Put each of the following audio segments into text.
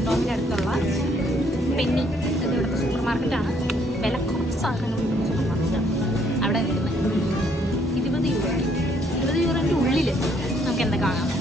വണ്ടൻടോമിൻ്റെ അടുത്തുള്ള പെന്നി ഇത് ഇവിടുത്തെ സൂപ്പർ മാർക്കറ്റാണ്. വില കുറച്ച് സാധനങ്ങൾ കിട്ടുന്ന സൂപ്പർ മാർക്കറ്റാണ്. അവിടെ നിൽക്കുന്നത് 20 യൂറോൻ്റെ ഉള്ളിൽ നമുക്ക് എന്തൊക്കെ വാങ്ങാൻ നോക്കാം.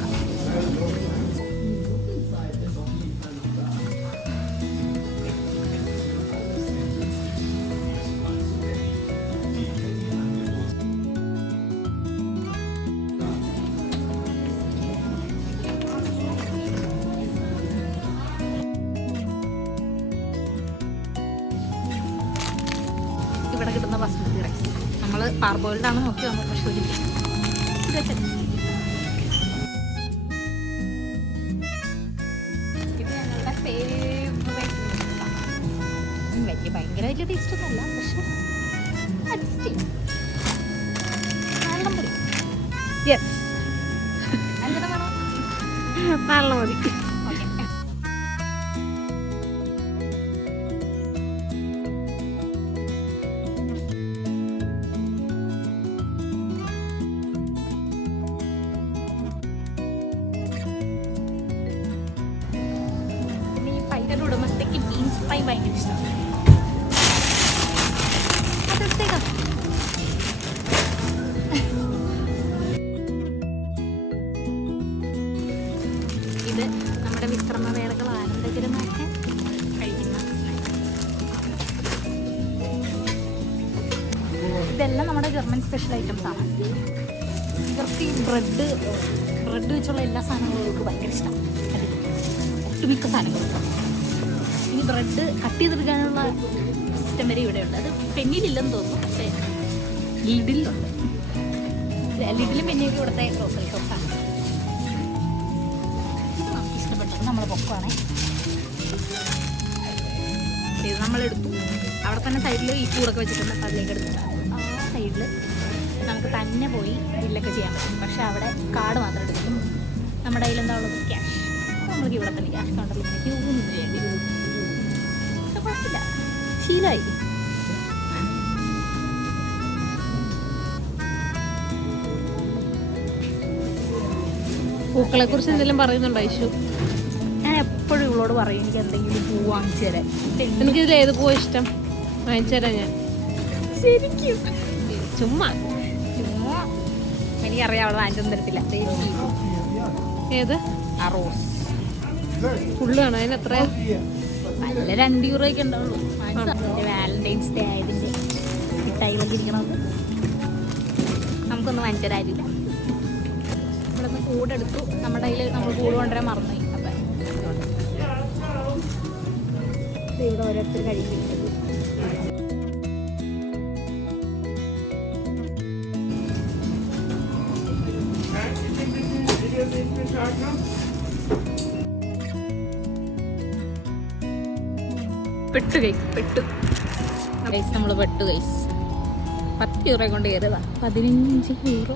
ഇവിടെ കിട്ടുന്ന ബസ്മതി റൈസ് നമ്മൾ പാർബോയിൽഡാണ് നോക്കി വന്നത്. പക്ഷേ ഒരു ഇത് ഞങ്ങളുടെ ഫേവറേറ്റ് വലിയ ടേസ്റ്റ് ഒന്നുമല്ല, പക്ഷെ അഡ്ജസ്റ്റ് ചെയ്യും. വെള്ളം മതി. യെസ്, അങ്ങനെ വേണം. വെള്ളം മതി. ഉടമസ്ഥയ്ക്ക് ബീൻസ് ഫ്രൈ ഭയങ്കര ഇഷ്ടമാണ്. ഇത് നമ്മുടെ വിശ്രമവേളകൾ ആനന്ദകരമാക്കാൻ കഴിക്കുന്ന ഇതെല്ലാം നമ്മുടെ ജർമ്മൻ സ്പെഷ്യൽ ഐറ്റംസ് ആണ്. ഇവർക്ക് ഈ ബ്രെഡ് വെച്ചുള്ള എല്ലാ സാധനങ്ങളും ഇവർക്ക് ഭയങ്കര ഇഷ്ടമാണ്. ഒട്ടുമിക്ക സാധനങ്ങളും. ഇനി ബ്രെഡ് കട്ട് ചെയ്തെടുക്കാനുള്ള സിസ്റ്റം വരെ ഇവിടെയുണ്ട്. അത് പെന്നിലില്ലെന്ന് തോന്നുന്നു, പക്ഷേ ലിഡിലുണ്ട്. ലിഡിലും പെന്നിയൊക്കെ ഇവിടുത്തെ ഗ്രോസറി ഷോപ്പാണ്. നമുക്ക് ഇഷ്ടപ്പെട്ടത് നമ്മൾ പൊക്കുവാണേ. ഇത് നമ്മളെടുത്തു. അവിടെ തന്നെ സൈഡിൽ ഈ കൂടൊക്കെ വെച്ചിട്ടുണ്ട്. അപ്പോൾ അതിലേക്ക് എടുത്തിട്ടുണ്ട്. ആ സൈഡിൽ നമുക്ക് തന്നെ പോയി ബില്ലൊക്കെ ചെയ്യാൻ പറ്റും. പക്ഷേ അവിടെ കാർഡ് മാത്രം എടുക്കും. നമ്മുടെ കയ്യിൽ എന്താ ഉള്ളത്? ക്യാഷ്. നമ്മൾക്ക് ഇവിടെ തന്നെ ക്യാഷ് കൗണ്ടറിൽ ക്യൂ ഒന്നും ചെയ്യേണ്ടി വരും. കുഴപ്പമില്ല, ശീലമായി. പൂക്കളെ കുറിച്ച് എന്തെങ്കിലും പറയുന്നുണ്ടോ ഐഷു? ഞാൻ എപ്പോഴും ഇവളോട് പറയും എനിക്ക് എന്തെങ്കിലും പൂ വാങ്ങിച്ചു തരാൻ. എനിക്കിതിൽ ഏത് പൂവാ ഇഷ്ടം? വാങ്ങിച്ചു തരാം ഞാൻ. ശരിക്കും ചുമ്മാ എനിക്കറിയാം അവൾ വാങ്ങിച്ചൊന്നും തരത്തില്ല. ഏത്? ആ റോസ് ഫുള്ളാണ്. അതിന് എത്ര? നല്ല 2 യൂറോയ്ക്ക് ഉണ്ടാവുള്ളൂ. വാലന്റൈൻസ് ഡേ ആയതിൻ്റെ മിഠായികളൊക്കെ ഇരിക്കണത് നമുക്കൊന്നും വാങ്ങിച്ചു തരാനില്ല. ഇവിടെ നിന്ന് കൂടെടുത്തു. നമ്മുടെ കയ്യിൽ നമ്മൾ കൂട് കൊണ്ടുവരാൻ മറന്നുപോയി. അപ്പം ഇവിടെ ഓരോരുത്തർ കഴിക്കുന്നത്. പെട്ടു ഗൈസ്, പെട്ടു ഗൈസ്, നമ്മൾ പെട്ടു ഗൈസ്. 10 യൂറോ കൊണ്ട് കയറിയതാ. 15 യൂറോ.